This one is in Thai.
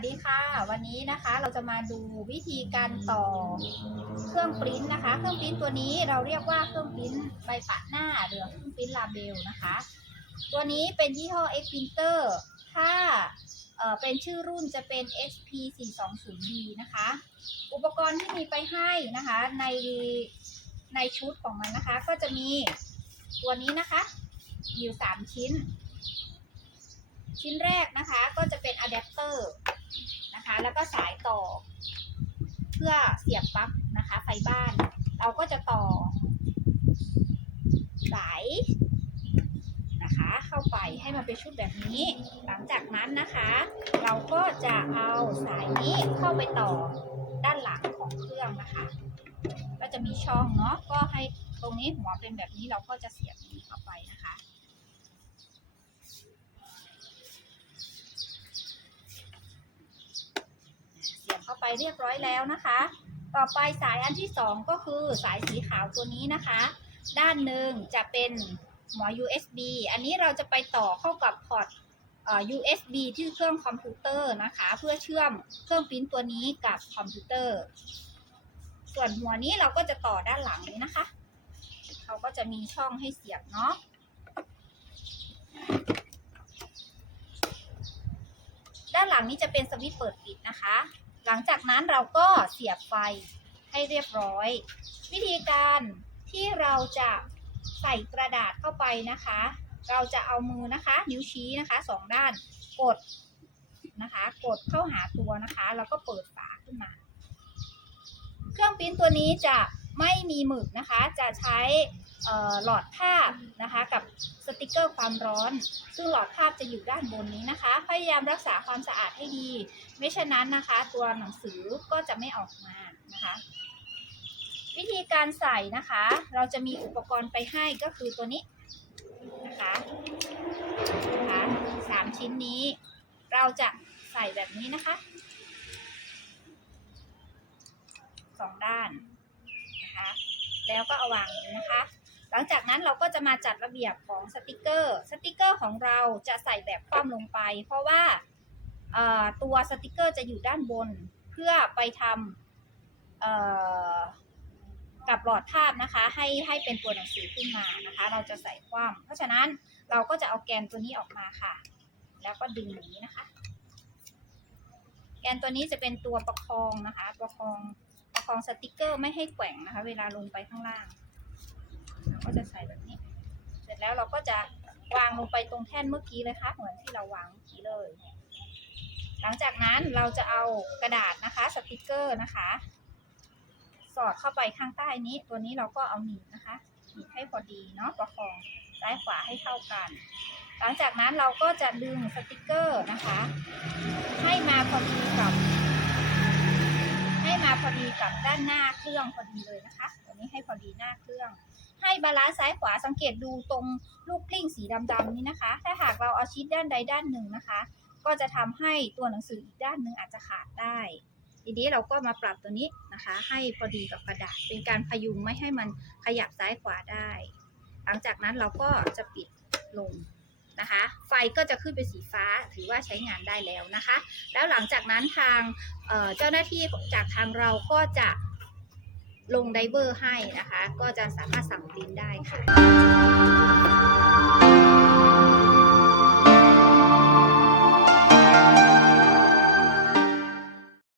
วัสดีค่ะ วันนี้นะคะเราจะมาดูวิธีการต่อเครื่องปริ้นนะคะ เครื่องปริ้นตัวนี้เราเรียกว่าเครื่องปริ้นใบปะหน้าหรือเครื่องปริ้นลาเบลนะคะ ตัวนี้เป็นยี่ห้อ X Printer ถ้าเเป็นชื่อรุ่นจะเป็น XP 4 2 0 D นะคะ อุปกรณ์ที่มีไปให้นะคะในในชุดของมันนะคะ ก็จะมีตัวนี้นะคะอยู่ 3 ชิ้นชิ้นแรกนะคะก็จะเป็นอะแดปเตอร์ นะคะ แล้วก็สายต่อ เพื่อเสียบปลั๊กนะคะ ไฟบ้าน เราก็จะต่อ สายนะคะ เข้าไปให้มันเป็นชุดแบบนี้ หลังจากนั้นนะคะ เราก็จะเอาสายนี้เข้าไปต่อด้านหลังของเครื่องนะคะ ก็จะมีช่องเนาะก็ให้ตรงนี้หัวเป็นแบบนี้เราก็จะเสียบนี้เข้าไปนะคะ เสียบเข้าไปเรียบร้อยแล้วนะคะ ต่อไปสายอันที่สองก็คือสายสีขาวตัวนี้นะคะ ด้านหนึ่งจะเป็นหัว USB อันนี้เราจะไปต่อเข้ากับพอร์ต USB ที่เครื่องคอมพิวเตอร์นะคะ เพื่อเชื่อมเครื่องปริ้นตัวนี้กับคอมพิวเตอร์ ส่วนหัวนี้เราก็จะต่อด้านหลังนี้นะคะ เขาก็จะมีช่องให้เสียบเนาะด้านหลังนี้จะเป็นสวิตช์เปิดปิดนะคะ หลังจากนั้นเราก็เสียบไฟให้เรียบร้อย วิธีการที่เราจะใส่กระดาษเข้าไปนะคะ เราจะเอามือนะคะ นิ้วชี้นะคะสองด้านกดนะคะ กดเข้าหาตัวนะคะ แล้วก็เปิดฝาขึ้นมา เครื่องปิ้นตัวนี้จะ ไม่มีหมึกนะคะ จะใช้หลอดภาพนะคะกับสติกเกอร์ความร้อน ซึ่งหลอดภาพจะอยู่ด้านบนนี้นะคะ พยายามรักษาความสะอาดให้ดี ไม่เช่นนั้นนะคะ ตัวหนังสือก็จะไม่ออกมานะคะ วิธีการใส่นะคะ เราจะมีอุปกรณ์ไปให้ก็คือตัวนี้นะคะนะคะสามชิ้นนี้ เราจะใส่แบบนี้นะคะสองด้าน นะคะ แล้วก็เอาวางนะคะ หลังจากนั้นเราก็จะมาจัดระเบียบของสติกเกอร์ สติกเกอร์ของเราจะใส่แบบคว่ำลงไป เพราะว่าตัวสติกเกอร์จะอยู่ด้านบนเพื่อไปทำกับหลอดภาพนะคะ ให้ให้เป็นตัวหนังสือขึ้นมานะคะ เราจะใส่คว่ำเพราะฉะนั้นเราก็จะเอาแกนตัวนี้ออกมาค่ะ แล้วก็ดึงอย่างนี้นะคะ แกนตัวนี้จะเป็นตัวประคองนะคะ ประคอง องสติกเกอร์ไม่ให้แกว่งนะคะ เวลาลงไปข้างล่าง เราก็จะใส่แบบนี้ เสร็จแล้วเราก็จะวางลงไปตรงแท่นเมื่อกี้เลยค่ะเหมือนที่เราวางเมื่อกี้เลย หลังจากนั้นเราจะเอากระดาษนะคะสติกเกอร์นะคะ สอดเข้าไปข้างใต้นี้ ตัวนี้เราก็เอาหนีบนะคะหนีบให้พอดีเนาะประคองซ้ายขวาให้เท่ากัน หลังจากนั้นเราก็จะดึงสติกเกอร์นะคะ ให้มาพอดีกับ พอดีกับด้านหน้าเครื่องพอดีเลยนะคะตัวนี้ให้พอดีหน้าเครื่อง ให้บาลานซ์ซ้ายขวาสังเกตดูตรงลูกกลิ้งสีดำๆนี้นะคะ ถ้าหากเราเอาชิดด้านใดด้านหนึ่งนะคะ ก็จะทำให้ตัวหนังสืออีกด้านหนึ่งอาจจะขาดได้ทีนี้เราก็มาปรับตัวนี้นะคะ ให้พอดีกับกระดาษเป็นการพยุงไม่ให้มันขยับซ้ายขวาได้ หลังจากนั้นเราก็จะปิดลง นะคะ ไฟก็จะขึ้นเป็นสีฟ้าถือว่าใช้งานได้แล้วนะคะ แล้วหลังจากนั้นทางเเจ้าหน้าที่จากทางเราก็จะลงไดเวอร์ให้นะคะ ก็จะสามารถสั่งปริ้นได้ค่ะ